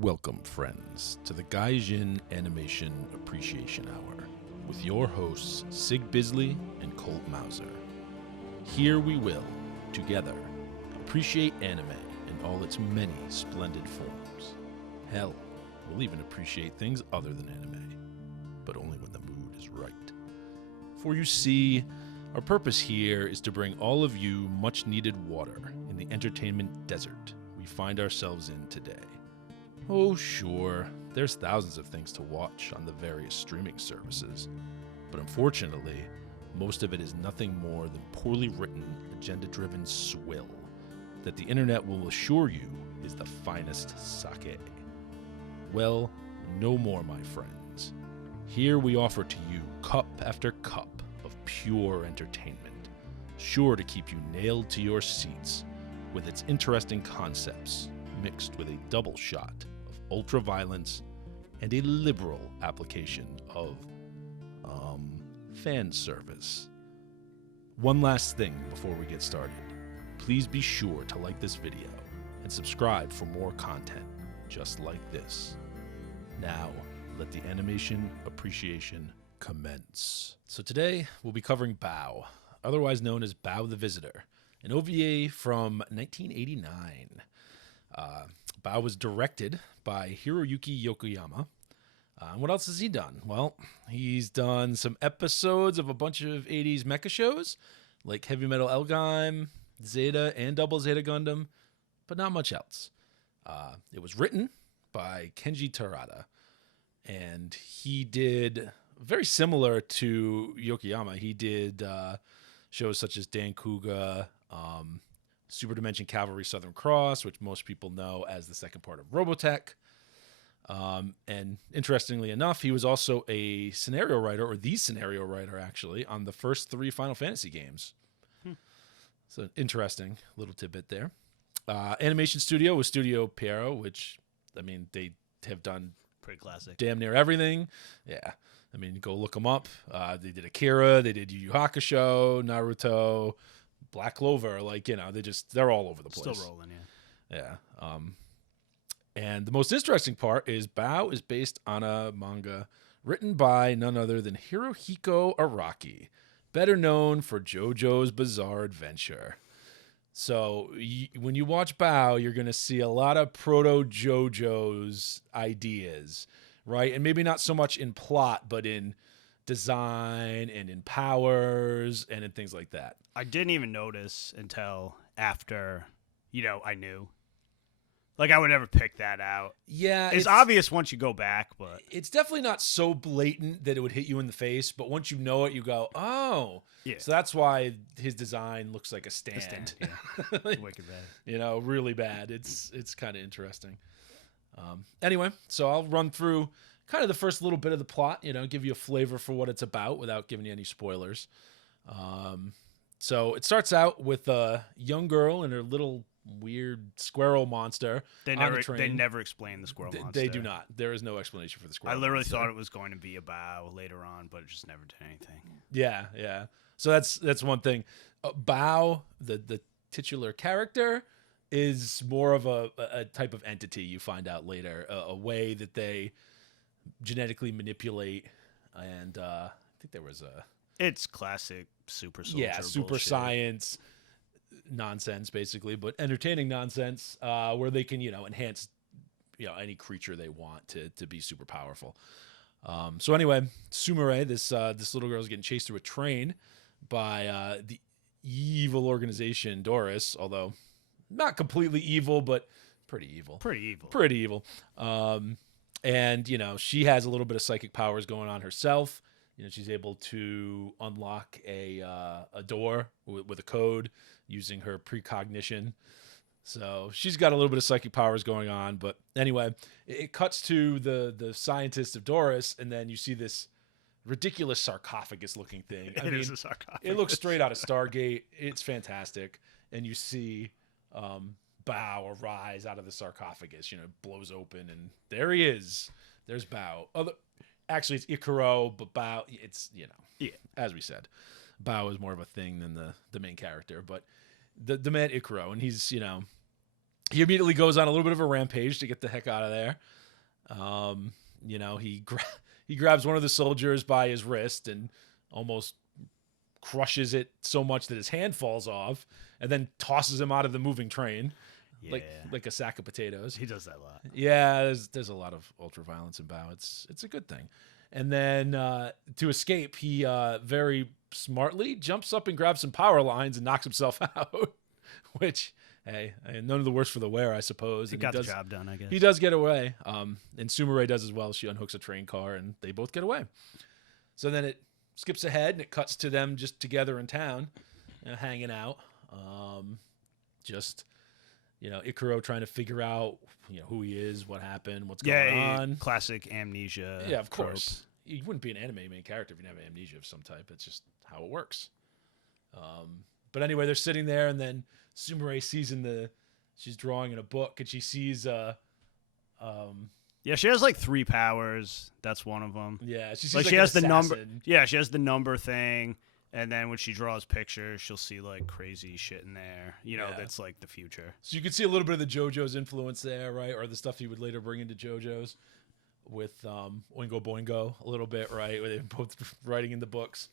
Welcome, friends, to the Gaijin Animation Appreciation Hour with your hosts Sig Bisley and Colt Mauser. Here we will, together, appreciate anime in all its many splendid forms. Hell, we'll even appreciate things other than anime, but only when the mood is right. For you see, our purpose here is to bring all of you much-needed water in the entertainment desert we find ourselves in today. Oh, sure, there's thousands of things to watch on the various streaming services, but unfortunately, most of it is nothing more than poorly written, agenda-driven swill that the internet will assure you is the finest sake. Well, no more, my friends. Here we offer to you cup after cup of pure entertainment, sure to keep you nailed to your seats with its interesting concepts mixed with a double shot of ultra-violence and a liberal application of, fan service. One last thing before we get started. Please be sure to like this video and subscribe for more content just like this. Now, let the animation appreciation commence. So today, we'll be covering Baoh, otherwise known as Baoh the Visitor, an OVA from 1989. Baoh was directed by Hiroyuki Yokoyama. And what else has he done? Well, he's done some episodes of a bunch of 80s mecha shows, like Heavy Metal Elgime, Zeta, and Double Zeta Gundam, but not much else. It was written by Kenji Terada, and he did, very similar to Yokoyama, he did shows such as Dan Kuga, Super Dimension Cavalry Southern Cross, which most people know as the second part of Robotech. And interestingly enough, he was also a scenario writer, or the scenario writer, actually, on the first 3 Final Fantasy games. So interesting little tidbit there. Animation studio was Studio Pierrot, which, I mean, they have done pretty classic, damn near everything. Yeah. I mean, go look them up. They did Akira, they did Yu Yu Hakusho, Naruto, Black Clover. Like, you know, they're all over the place. Still rolling, yeah. Yeah. And the most interesting part is Baoh is based on a manga written by none other than Hirohiko Araki, better known for JoJo's Bizarre Adventure. So when you watch Baoh, you're going to see a lot of proto JoJo's ideas, right? And maybe not so much in plot, but in design and in powers and in things like that. I didn't even notice until after, I knew. Like, I would never pick that out. Yeah. It's obvious once you go back, but it's definitely not so blatant that it would hit you in the face, but once you know it, you go, oh. Yeah. So that's why his design looks like a stand. Yeah. Wicked bad. Really bad. It's kind of interesting. Anyway, so I'll run through kind of the first little bit of the plot, give you a flavor for what it's about without giving you any spoilers. So it starts out with a young girl and her little weird squirrel monster. They never explain the squirrel monster. They do not. There is no explanation for the squirrel monster. I literally monster. thought it was going to be a Baoh later on, but it just never did anything. Yeah. So that's one thing. Baoh, the titular character, is more of a type of entity you find out later, a way that they genetically manipulate, and I think there was a... It's classic super soldier super bullshit. Science nonsense, basically, but entertaining nonsense, where they can, enhance, any creature they want to be super powerful. So anyway, Sumire, this little girl is getting chased through a train by the evil organization Doris, although not completely evil, but pretty evil. Pretty evil. And, she has a little bit of psychic powers going on herself. She's able to unlock a door with a code using her precognition. So she's got a little bit of psychic powers going on. But anyway, it cuts to the scientist of Doris, and then you see this ridiculous sarcophagus-looking thing. It is a sarcophagus. It looks straight out of Stargate. It's fantastic. And you see Baoh arise out of the sarcophagus. Blows open, and there he is. There's Baoh. Actually, it's Ikaro, but Baoh, it's, as we said, Baoh is more of a thing than the main character. But the man Ikaro, and he's, he immediately goes on a little bit of a rampage to get the heck out of there. He grabs one of the soldiers by his wrist and almost crushes it so much that his hand falls off, and then tosses him out of the moving train, like a sack of potatoes. He does that a lot. Yeah, there's a lot of ultra violence in Baoh. It's a good thing. And then to escape, he very smartly jumps up and grabs some power lines and knocks himself out. Which, hey, none of the worse for the wear, I suppose. He got the job done, I guess. He does get away. And Sumire does as well. She unhooks a train car, and they both get away. So then it skips ahead, and it cuts to them just together in town, hanging out. Ikuro trying to figure out, who he is, what happened, what's going on. Classic amnesia. Yeah, of course. You wouldn't be an anime main character if you didn't have amnesia of some type. It's just how it works. But anyway, they're sitting there, and then Sumire sees she's drawing in a book, and she sees she has like 3 powers. That's one of them. Yeah, she sees like she has the number. Yeah, she has the number thing, and then when she draws pictures, she'll see like crazy shit in there. That's like the future. So you can see a little bit of the JoJo's influence there, right? Or the stuff he would later bring into JoJo's with Oingo Boingo a little bit, right? Where they're both writing in the books,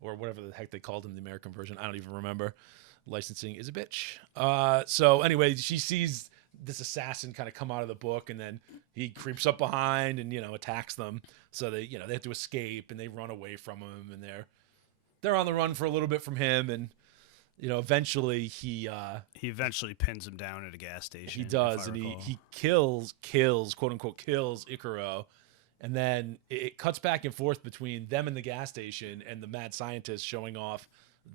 or whatever the heck they called him, the American version. I don't even remember. Licensing is a bitch. So anyway, she sees this assassin kind of come out of the book, and then he creeps up behind and attacks them. So they have to escape, and they run away from him, and they're on the run for a little bit from him, and eventually he eventually pins him down at a gas station. He does, and he kills quote unquote kills Ikuro. And then it cuts back and forth between them and the gas station and the mad scientist showing off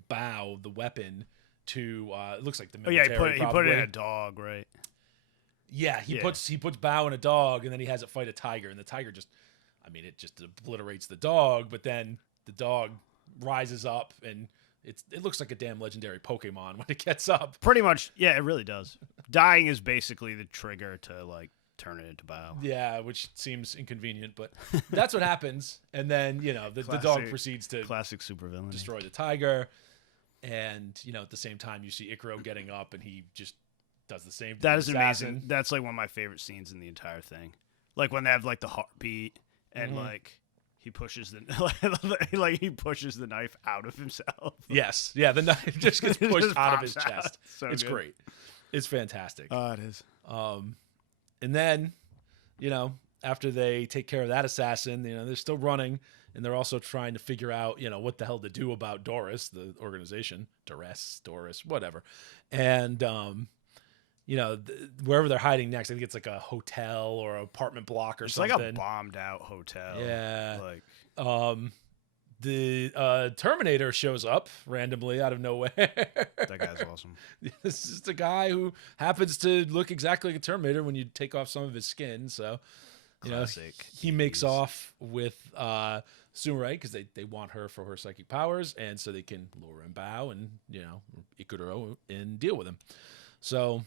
Baoh, the weapon, to it looks like the military. He put it in a dog, right? Yeah, he puts Baoh in a dog, and then he has it fight a tiger, and the tiger just obliterates the dog, but then the dog rises up, and it looks like a damn legendary Pokemon when it gets up. Pretty much, yeah, it really does. Dying is basically the trigger to like turn it into Baoh. Yeah, which seems inconvenient, but that's what happens. And then the dog proceeds to classic supervillain destroy the tiger. And, at the same time, you see Ikuro getting up, and he just does the same thing. That is amazing. That's, like, one of my favorite scenes in the entire thing. Like, when they have, like, the heartbeat, and, like, he pushes the knife out of himself. Yes. Yeah, the knife just gets pushed just out of his chest. So it's good. Great. It's fantastic. Oh, it is. And then, after they take care of that assassin, they're still running. And they're also trying to figure out, what the hell to do about Doris, the organization. Doris, whatever. And, wherever they're hiding next, I think it's like a hotel or an apartment block or something. It's like a bombed out hotel. Yeah. Like, the Terminator shows up randomly out of nowhere. that guy's awesome. This is the guy who happens to look exactly like a Terminator when you take off some of his skin. So, classic. He makes off with Sumire because they want her for her psychic powers, and so they can lure in Baoh and Ikuro and deal with him. So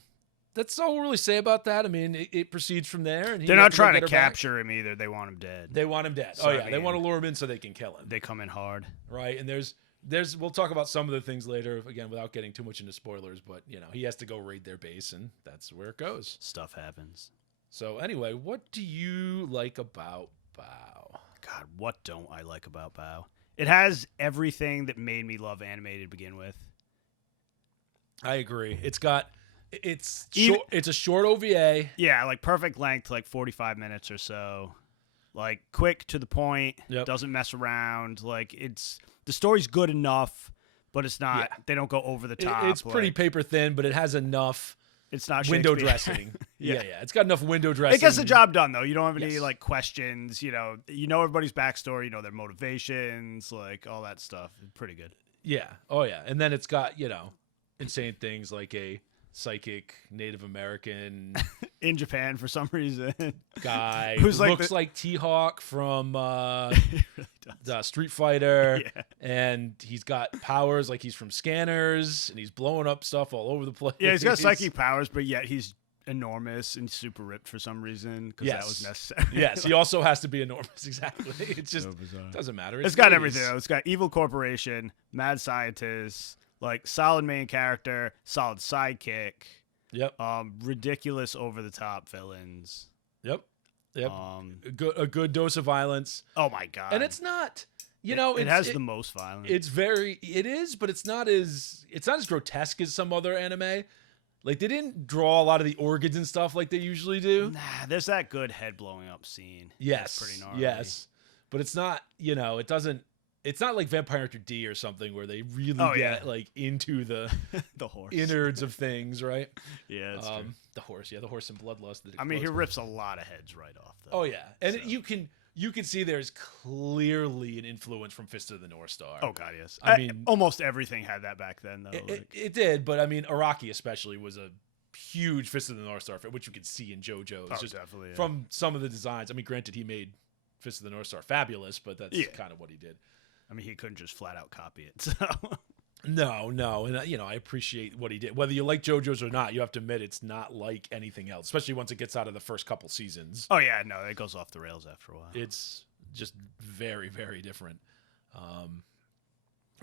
that's all we'll really say about that. I mean, it proceeds from there. And they're not trying to capture him either. They want him dead. They want him dead. So, they want to lure him in so they can kill him. They come in hard, right? And there's we'll talk about some of the things later again without getting too much into spoilers. But he has to go raid their base, and that's where it goes. Stuff happens. So anyway, what do you like about Baoh? God, what don't I like about Baoh? It has everything that made me love anime to begin with. I agree. It's a short OVA. Yeah, like perfect length, like 45 minutes or so. Like quick to the point. Yep. Doesn't mess around. Like the story's good enough, but it's not. Yeah. They don't go over the top. It's pretty paper thin, but it has enough. It's not window dressing. yeah. It's got enough window dressing. It gets the job done, though. You don't have any like questions. You know everybody's backstory. You know their motivations, like all that stuff. It's pretty good. Yeah. Oh yeah. And then it's got insane things like a psychic Native American in Japan for some reason guy who looks like T-Hawk from really Street Fighter. Yeah. And he's got powers like he's from Scanners, and he's blowing up stuff all over the place. Yeah, he's got psychic powers, but yet he's enormous and super ripped for some reason because that was necessary. Yes, he also has to be enormous. Exactly. It's just so doesn't matter. It's got everything. It's got evil corporation, mad scientists, like solid main character, solid sidekick. Yep. Ridiculous, over the top villains. Yep. A good dose of violence. Oh my god! And it's not, it has the most violence. It is, but it's not as grotesque as some other anime. Like, they didn't draw a lot of the organs and stuff like they usually do. Nah, there's that good head blowing up scene. Yes. That's pretty gnarly. Yes. But it's not, it's not like Vampire Hunter D or something where they really get like into the the horse innards of things, right? Yeah, that's true. The horse and bloodlust. I mean, he rips a lot of heads right off, though. Oh yeah, and you can see there's clearly an influence from Fist of the North Star. Oh god, yes. I mean, almost everything had that back then, though. It did, but I mean, Araki especially was a huge Fist of the North Star, which you can see in JoJo. It's just definitely. Yeah. From some of the designs. I mean, granted, he made Fist of the North Star fabulous, but that's kind of what he did. I mean, he couldn't just flat out copy it. So. No, and I appreciate what he did. Whether you like JoJo's or not, you have to admit it's not like anything else, especially once it gets out of the first couple seasons. Oh yeah, no, it goes off the rails after a while. It's just very, very different.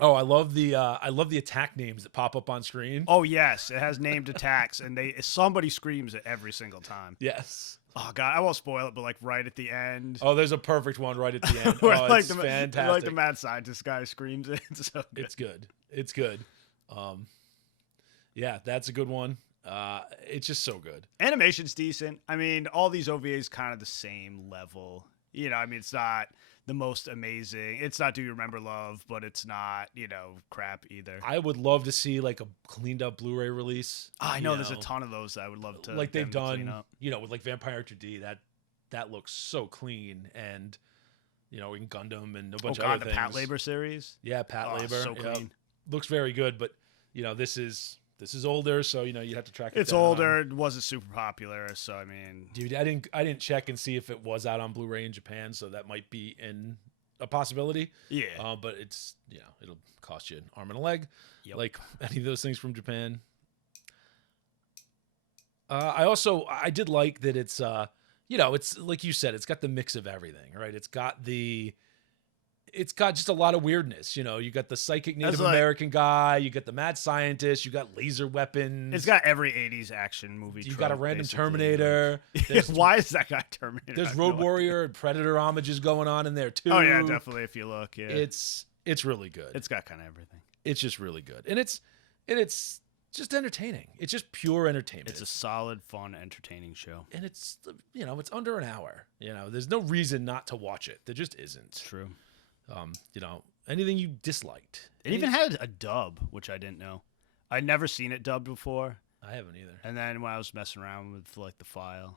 I love the attack names that pop up on screen. Oh yes, it has named attacks, and somebody screams it every single time. Yes. Oh god, I won't spoil it, but like right at the end. Oh, there's a perfect one right at the end. It's fantastic. Like the mad scientist guy screams it. So good. It's good. Yeah, that's a good one. It's just so good. Animation's decent. I mean, all these OVAs kind of the same level. I mean, it's not the most amazing. It's not Do You Remember Love, but it's not, crap either. I would love to see like a cleaned up Blu-ray release. I know there's a ton of those that I would love to. Like they've done, with like Vampire Hunter D, that looks so clean, and in Gundam and a bunch of other things. The Pat Labor series. Yeah, Pat Labor. So clean. Looks very good, but this is older, so you have to track it. It's down. older. It wasn't super popular, so I mean, dude, I didn't check and see if it was out on Blu-ray in Japan, so that might be a possibility. Yeah. But it's it'll cost you an arm and a leg, like any of those things from Japan. I did like that it's it's like you said, it's got the mix of everything, right? It's got just a lot of weirdness. You got the psychic Native American guy, you got the mad scientist, you got laser weapons. It's got every 80s action movie. You got a random Terminator. Why is that guy Terminator? There's Road Warrior and Predator homages going on in there too. Oh yeah, definitely. If you look, yeah, it's really good. It's got kind of everything. It's just really good, and it's just entertaining. It's just pure entertainment. It's a solid, fun, entertaining show, and it's it's under an hour. There's no reason not to watch it. There just isn't. It's true. Anything you disliked? It even had a dub, which I didn't know. I'd never seen it dubbed before. I haven't either. And then when I was messing around with like the file,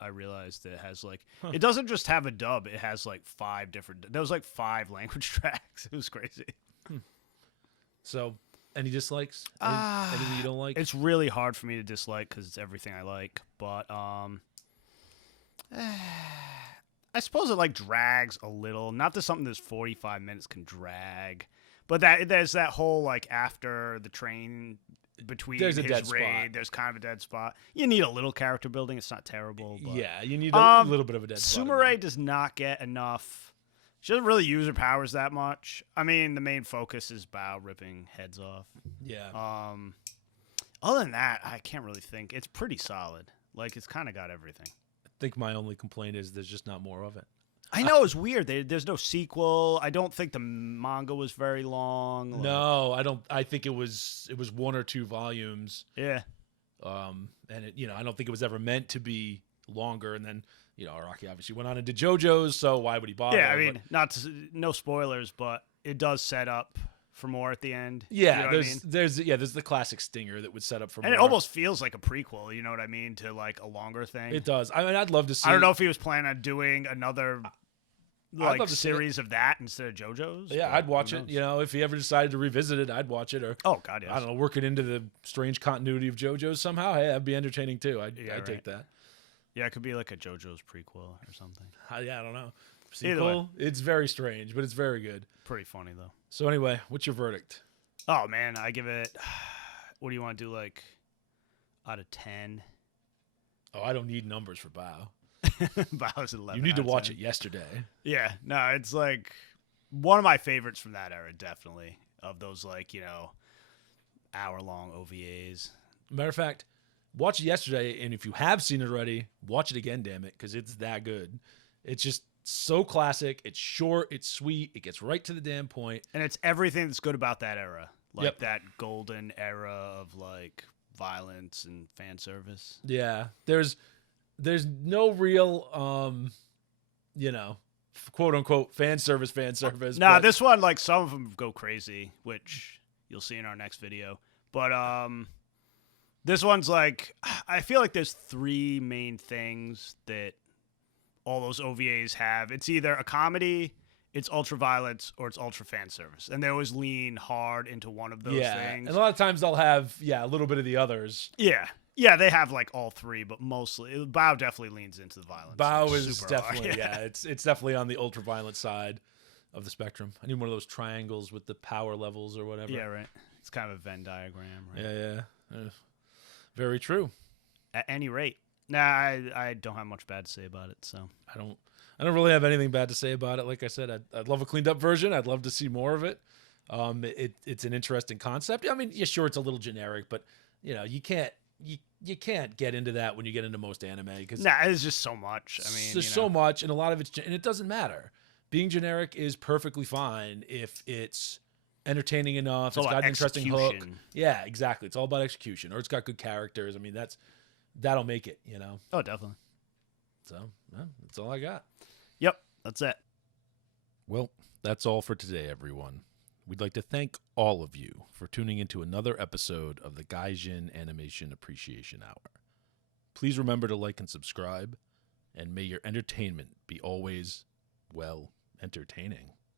I realized that it has like it doesn't just have a dub. It has like 5 different. There was like 5 language tracks. It was crazy. So, any dislikes? Anything you don't like? It's really hard for me to dislike because it's everything I like. But I suppose it like drags a little. Not that something that's 45 minutes can drag, but there's that whole like after the train between his raid, there's kind of a dead spot. You need a little character building. It's not terrible. But, yeah, you need a little bit of a dead spot. Sumire does not get enough. She doesn't really use her powers that much. I mean, the main focus is Baoh ripping heads off. Yeah. Other than that, I can't really think. It's pretty solid. Like, it's kind of got everything. I think my only complaint is there's just not more of it. I know, it's weird. there's no sequel. I don't think the manga was very long. Like, no, I don't. I think it was 1 or 2 volumes. Yeah. And it, I don't think it was ever meant to be longer. And then, Araki obviously went on into JoJo's, so why would he bother? Yeah, I mean, no spoilers, but it does set up for more at the end. Yeah, there's the classic stinger that would set up for more. And it almost feels like a prequel, you know what I mean, to like a longer thing. It does. I mean, I'd love to see. I don't know if he was planning on doing another series of that instead of JoJo's. Yeah, I'd watch it. If he ever decided to revisit it, I'd watch it. Or oh god, yes. I don't know, work it into the strange continuity of JoJo's somehow. Hey, that'd be entertaining too. I'd take that. Yeah, it could be like a JoJo's prequel or something. Yeah, I don't know. Sequel, it's very strange, but it's very good. Pretty funny though. So anyway, what's your verdict? Oh man, I give it. What do you want to do? Like out of 10? Oh, I don't need numbers for Baoh. Baoh's 11. You need to watch it yesterday. Yeah, no, it's like one of my favorites from that era, definitely. Of those like hour-long OVAs. Matter of fact, watch it yesterday, and if you have seen it already, watch it again, damn it, because it's that good. It's just so classic. It's short. It's sweet. It gets right to the damn point. And it's everything that's good about that era. Like that golden era of like violence and fan service. Yeah. There's no real, quote unquote fan service. Nah, this one, like some of them go crazy, which you'll see in our next video. But this one's like, I feel like there's three main things that all those OVAs have. It's either a comedy, it's ultra violence, or it's ultra fan service. And they always lean hard into one of those things. And a lot of times they'll have, a little bit of the others. Yeah. Yeah, they have like all three, but mostly Baoh definitely leans into the violence. Baoh is definitely, it's definitely on the ultra violent side of the spectrum. I need one of those triangles with the power levels or whatever. Yeah, right. It's kind of a Venn diagram, right? Yeah. Very true. At any rate. Nah, I don't have much bad to say about it, so. I don't really have anything bad to say about it. Like I said, I'd love a cleaned up version. I'd love to see more of it. It's an interesting concept. I mean, yeah, sure, it's a little generic, but you can't get into that when you get into most anime because it's just so much. I mean, there's so much, and a lot of it's and it doesn't matter. Being generic is perfectly fine if it's entertaining enough. It's got an interesting hook. Yeah, exactly. It's all about execution, or it's got good characters. I mean, that'll make it. Oh, definitely. So that's all I got. Yep, that's it. Well, that's all for today, everyone. We'd like to thank all of you for tuning into another episode of the Gaijin Animation Appreciation Hour. Please remember to like and subscribe, and may your entertainment be always, entertaining.